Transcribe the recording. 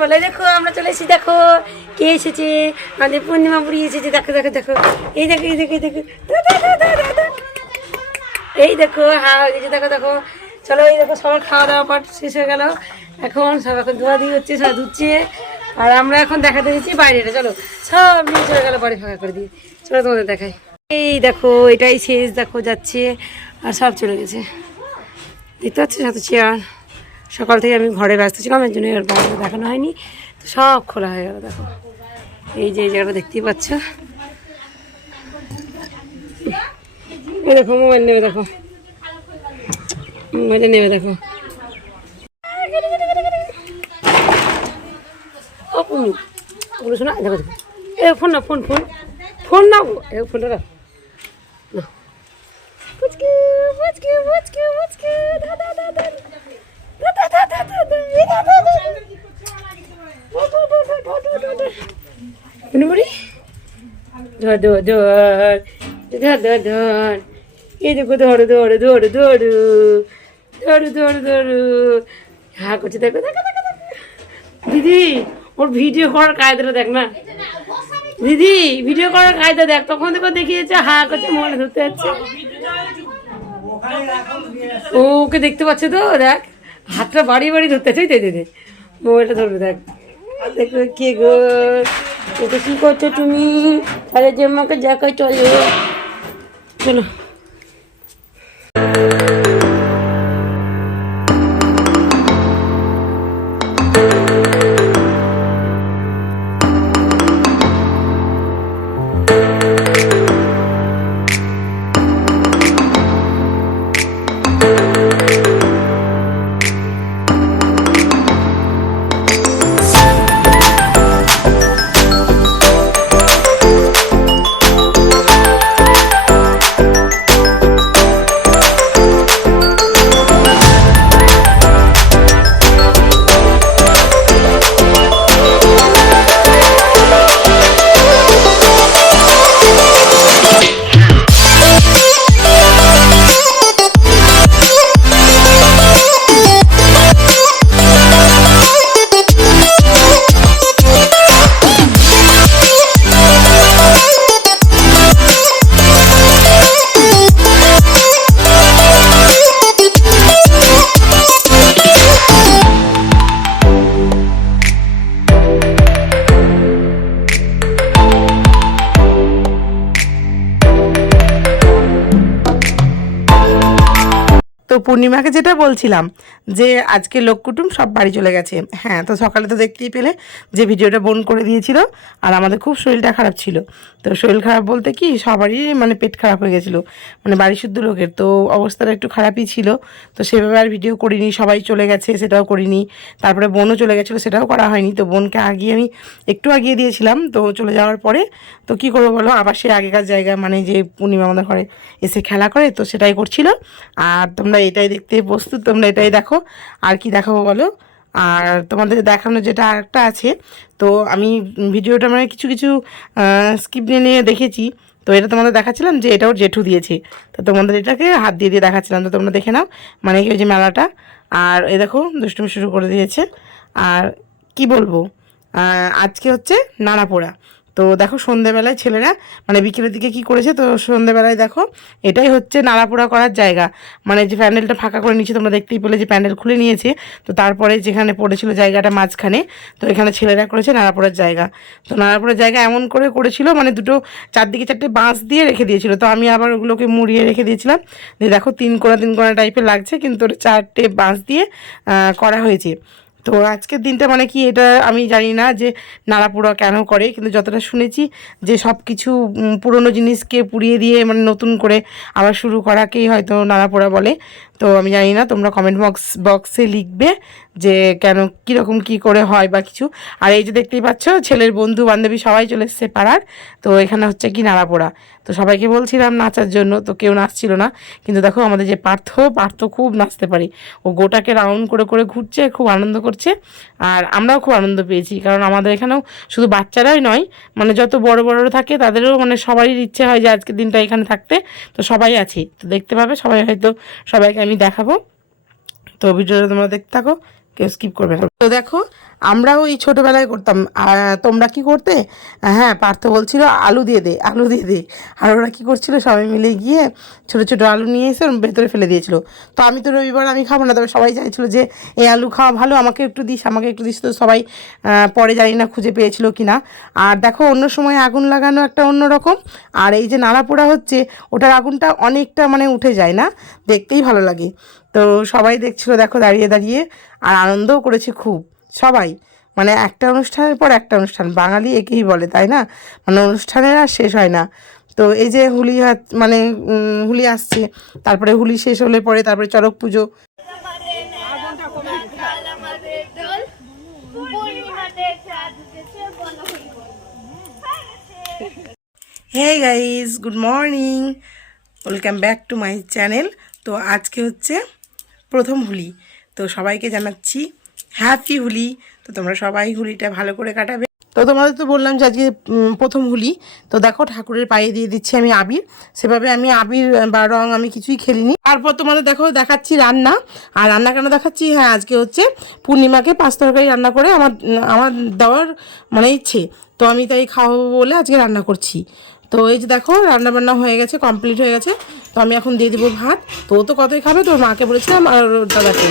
বলো দেখো আমরা চলে এসেছি দেখো কে এসেছে আমাদের পূর্ণিমা বুড়ি এসেছে দেখো দেখো দেখো এই দেখো এই দেখো এই দেখো এই দেখো হ্যাঁ হয়ে গেছে দেখো দেখো চলো এই দেখো সবার খাওয়া দাওয়া পাঠ শেষ হয়ে গেল এখন সব এখন ধোয়াধুয়ি হচ্ছে সব ধুচ্ছে আর আমরা এখন দেখাতে দিচ্ছি বাইরেটা চলো সব নিয়ে চলে গেলো বাড়ি ফাঁকা করে দিয়ে চলো তোমাদের দেখাই এই দেখো এটাই শেষ দেখো যাচ্ছে আর সব চলে গেছে দেখতে পাচ্ছি এত চেয়ার সকাল থেকে আমি ঘরে ব্যস্ত ছিলাম এর জন্য আর বাইরে দেখানো হয়নি তো সব খোলা হয়ে গেল দেখো এই যে এই জায়গাটা দেখতেই পাচ্ছ এই দেখো মোবাইল নেবে দেখো মোবাইলে নেবে দেখো ও ওগুলো শোনা দেখো দেখো এ ফোন না ফোন ফোন ফোন না এ ফোনটা রাখ ধর ধর ধর ধর ধর এই দেখো ধরো ধরো ধরো ধরো ধরো ধরো ধরো হ্যাঁ করছে দেখো দেখো দেখো দিদি ওর ভিডিও করার কায়দাটা দেখ না দিদি ভিডিও করার কায়দা দেখ তখন দেখো দেখিয়েছে হ্যাঁ করছে মোবাইলে ধরতে যাচ্ছে ওকে দেখতে পাচ্ছে তো দেখ হাতটা বাড়িয়ে বাড়িয়ে ধরতে আছে দিদি মোবাইলটা ধরবে দেখ দেখো কে গো এটা কি করছো তুমি আরে যে আমাকে দেখাই চলো চলো তো পূর্ণিমাকে যেটা বলছিলাম যে আজকে লোক কুটুম সব বাড়ি চলে গেছে হ্যাঁ তো সকালে তো দেখতেই পেলে যে ভিডিওটা বোন করে দিয়েছিল আর আমাদের খুব শরীরটা খারাপ ছিল তো শরীর খারাপ বলতে কি সবারই মানে পেট খারাপ হয়ে গেছিলো মানে বাড়ি শুদ্ধ লোকের তো অবস্থাটা একটু খারাপই ছিল তো সেভাবে আর ভিডিও করিনি সবাই চলে গেছে সেটাও করিনি তারপরে বোনও চলে গেছিলো সেটাও করা হয়নি তো বোনকে আগিয়ে আমি একটু আগিয়ে দিয়েছিলাম তো চলে যাওয়ার পরে তো কী করবো বলো আবার সেই আগেকার জায়গা মানে যে পূর্ণিমা আমাদের ঘরে এসে খেলা করে তো সেটাই করছিল আর তোমরা এটাই দেখতে প্রস্তুত তোমরা এটাই দেখো আর কি দেখাবো বলো আর তোমাদের দেখানো যেটা আরেকটা আছে তো আমি ভিডিওটা মানে কিছু কিছু স্কিপ নিয়ে দেখেছি তো এটা তোমাদের দেখাচ্ছিলাম যে এটা ওর জেঠু দিয়েছে তো তোমাদের এটাকে হাত দিয়ে দিয়ে দেখাচ্ছিলাম তো তোমরা দেখে নাও মানে কি ওই যে মেলাটা আর এই দেখো দুষ্টুমি শুরু করে দিয়েছে আর কি বলবো আজকে হচ্ছে নাড়াপোড়া তো দেখো সন্ধেবেলায় ছেলেরা মানে বিকেলের দিকে কি করেছে তো সন্ধেবেলায় দেখো এটাই হচ্ছে নাড়াপোড়া করার জায়গা মানে যে প্যান্ডেলটা ফাঁকা করে নিয়েছে তোমরা দেখতেই পেলে যে প্যান্ডেল খুলে নিয়েছে তো তারপরে যেখানে পড়েছিল জায়গাটা মাঝখানে তো এখানে ছেলেরা করেছে নাড়াপোড়ার জায়গা তো নাড়াপোড়ার জায়গা এমন করে করেছিল মানে দুটো চারদিকে চারটে বাঁশ দিয়ে রেখে দিয়েছিল তো আমি আবার ওগুলোকে মুড়িয়ে রেখে দিয়েছিলাম যে দেখো তিন কোণা টাইপের লাগছে কিন্তু ওটা চারটে বাঁশ দিয়ে করা হয়েছে তো আজকের দিনটা মানে কি এটা আমি জানি না যে নাড়াপোড়া কেন করে কিন্তু যতটা শুনেছি যে সব কিছু পুরনো জিনিসকে পুড়িয়ে দিয়ে মানে নতুন করে আবার শুরু করাকেই হয়তো নাড়াপোড়া বলে তো আমি জানি না তোমরা কমেন্ট বক্সে লিখবে যে কেন কীরকম কী করে হয় বা কিছু আর এই যে দেখতেই পাচ্ছ ছেলের বন্ধু বান্ধবী সবাই চলে এসছে পাড়ার তো এখানে হচ্ছে কি নাড়াপোড়া তো সবাইকে বলছিলাম নাচার জন্য তো কেউ নাচছিল না কিন্তু দেখো আমাদের যে পার্থ খুব নাচতে পারে ও গোটাকে রাউন্ড করে করে ঘুরছে খুব আনন্দ করছে আর আমরাও খুব আনন্দ পেয়েছি কারণ আমাদের এখানেও শুধু বাচ্চারাই নয় মানে যত বড় বড়রা থাকে তাদেরও মানে সবারই ইচ্ছে হয় যে আজকের দিনটা এখানে থাকতে তো সবাই আছে তো দেখতে পাবে সবাই হয়তো সবাইকে আমি দেখাবো তো ভিডিওটা তোমরা দেখতে থাকো কেউ স্কিপ করবে না তো দেখো আমরাও এই ছোটোবেলায় করতাম। তোমরা কি করতে? হ্যাঁ, পার্থ বলছিল আলু দিয়ে দে, আলু দিয়ে দে। আর ওরা কী করছিল, সবাই মিলে গিয়ে ছোটো ছোটো আলু নিয়ে এসে ওর ভেতরে ফেলে দিয়েছিল। তো আমি তো রবিবার আমি খাবো না, তবে সবাই চাইছিল যে এই আলু খাওয়া ভালো, আমাকে একটু দিস, আমাকে একটু দিস। তো সবাই পরে জানি না খুঁজে পেয়েছিল কি না। আর দেখো অন্য সময় আগুন লাগানো একটা অন্য রকম, আর এই যে নাড়া পোড়া হচ্ছে ওটার আগুনটা অনেকটা মানে উঠে যায় না, দেখতেই ভালো লাগে। তো সবাই দেখছিল দেখো দাঁড়িয়ে দাঁড়িয়ে, আর আনন্দও করেছে খুব সবাই। মানে একটা অনুষ্ঠানের পর একটা অনুষ্ঠান, বাঙালি একেই বলে, তাই না? মানে অনুষ্ঠানের আর শেষ হয় না। তো এই যে হোলি মানে হোলি আসছে, তারপরে হোলি শেষ হলে পরে তারপরে Charak Puja. Hey guys, good morning, welcome back to my channel. তো আজকে হচ্ছে প্রথম হোলি, তো সবাইকে জানাচ্ছি হ্যাপি হোলি। তো তোমরা সবাই হোলিটা ভালো করে কাটাবে। তো তোমাদের তো বললাম যে আজকে প্রথম হোলি। তো দেখো ঠাকুরের পায়ে দিয়ে দিচ্ছি আমি আবির। সেভাবে আমি আবির বা রং আমি কিছুই খেলিনি। তারপর তোমাদের দেখো দেখাচ্ছি রান্না। আর রান্না কেন দেখাচ্ছি, হ্যাঁ আজকে হচ্ছে পূর্ণিমাকে পাঁচ তরকারি রান্না করে আমার আমার দেওয়ার মানে ইচ্ছে। তো আমি তাই খাওয়াবো বলে আজকে রান্না করছি। তো এই যে দেখো রান্না বান্না হয়ে গেছে, কমপ্লিট হয়ে গেছে। তো আমি এখন দিয়ে দেবো ভাত। তো ও তো কতই খাবে, তোর মাকে বলেছিলাম আর ওর দাদাকে।